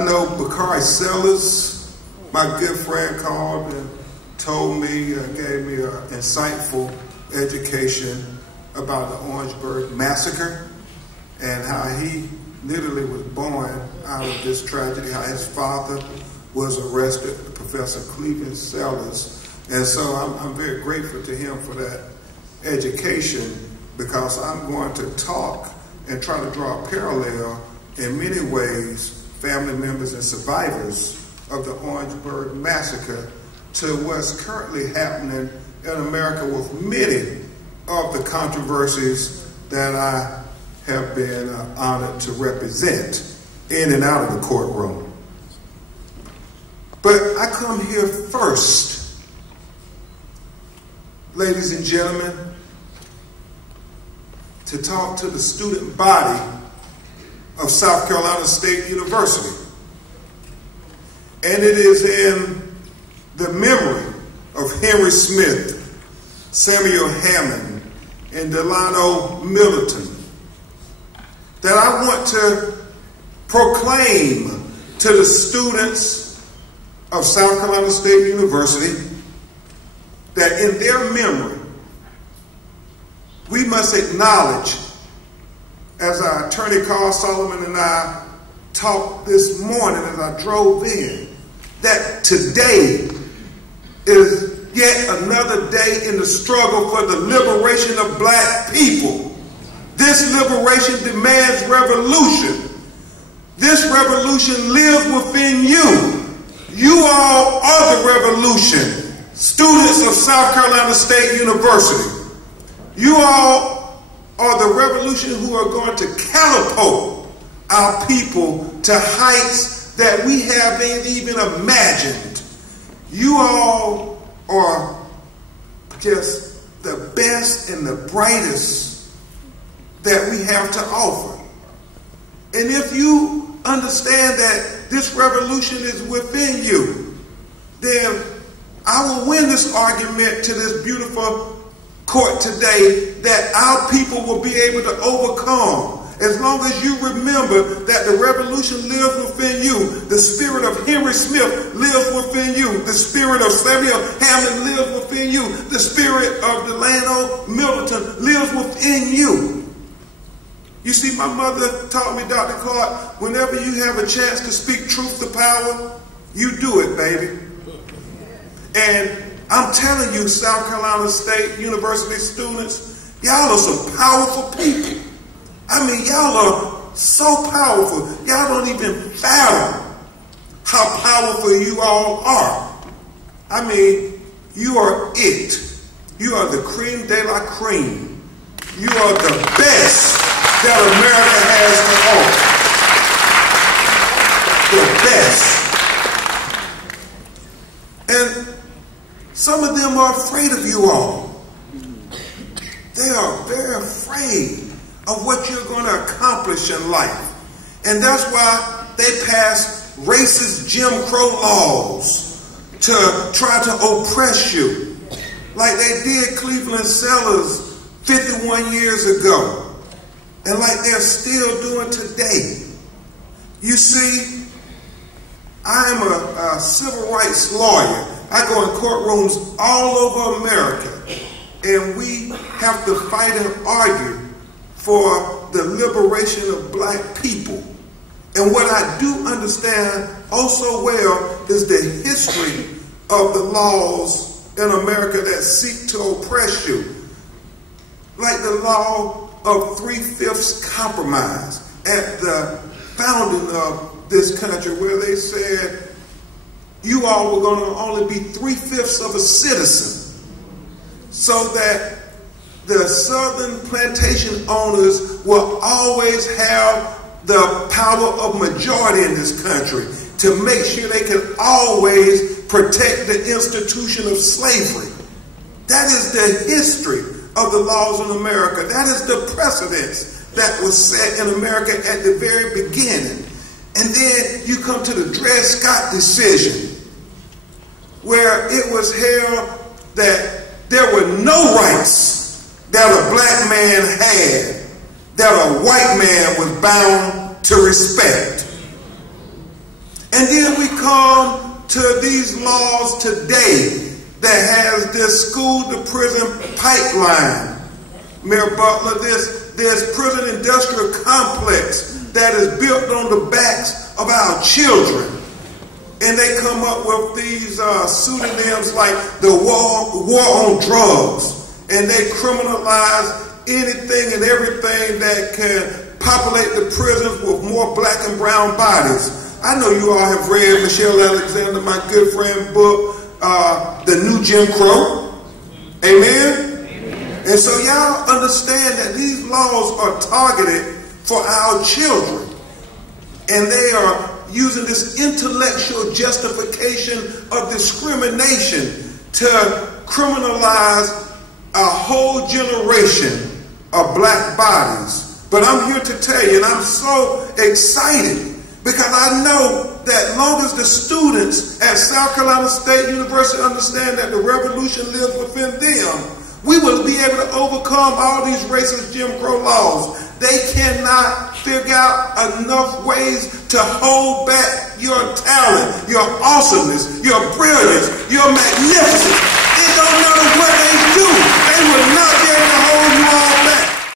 I know Bakari Sellers, my good friend, called and told me, gave me an insightful education about the Orangeburg Massacre and how he literally was born out of this tragedy, how his father was arrested, Professor Cleveland Sellers. And so I'm very grateful to him for that education, because I'm going to talk and try to draw a parallel in many ways, family members and survivors of the Orangeburg Massacre, to what's currently happening in America with many of the controversies that I have been honored to represent in and out of the courtroom. But I come here first, ladies and gentlemen, to talk to the student body of South Carolina State University. And it is in the memory of Henry Smith, Samuel Hammond, and Delano Middleton that I want to proclaim to the students of South Carolina State University that in their memory, we must acknowledge, as our attorney Carl Solomon and I talked this morning as I drove in, that today is yet another day in the struggle for the liberation of black people. This liberation demands revolution. This revolution lives within you. You all are the revolution, students of South Carolina State University. You all are the revolution who are going to catapult our people to heights that we haven't even imagined. You all are just the best and the brightest that we have to offer. And if you understand that this revolution is within you, then I will win this argument to this beautiful court today that our people will be able to overcome. As long as you remember that the revolution lives within you, the spirit of Henry Smith lives within you, the spirit of Samuel Hammond lives within you, the spirit of Delano Middleton lives within you. You see, my mother taught me, Dr. Clark, whenever you have a chance to speak truth to power, you do it, baby. And I'm telling you, South Carolina State University students, y'all are some powerful people. I mean, y'all are so powerful. Y'all don't even fathom how powerful you all are. I mean, you are it. You are the cream de la cream. You are the best that America has to offer. The best. And some of them are afraid of you all. They are very afraid of what you're going to accomplish in life. And that's why they pass racist Jim Crow laws to try to oppress you, like they did Cleveland Sellers 51 years ago, and like they're still doing today. You see, I'm a civil rights lawyer. I go in courtrooms all over America, and we have to fight and argue for the liberation of black people. And what I do understand also well is the history of the laws in America that seek to oppress you. Like the law of 3/5 compromise at the founding of this country, where they said you all were going to only be 3/5 of a citizen, so that the southern plantation owners will always have the power of majority in this country to make sure they can always protect the institution of slavery. That is the history of the laws in America. That is the precedence that was set in America at the very beginning. And then you come to the Dred Scott decision, where it was held that there were no rights that a black man had that a white man was bound to respect. come to these laws today that has this school to prison pipeline, Mayor Butler, there's prison industrial complex that is built on the backs of our children. And they come up with these pseudonyms like the war on drugs. And they criminalize anything and everything that can populate the prisons with more black and brown bodies. I know you all have read Michelle Alexander, my good friend, book, The New Jim Crow. Amen? Amen. And so y'all understand that these laws are targeted for our children. And they are using this intellectual justification of discrimination to criminalize a whole generation of black bodies. But I'm here to tell you, and I'm so excited, because I know that long as the students at South Carolina State University understand that the revolution lives within them, we will be able to overcome all these racist Jim Crow laws. They cannot figure out enough ways to hold back your talent, your awesomeness, your brilliance, your magnificence. It don't matter where they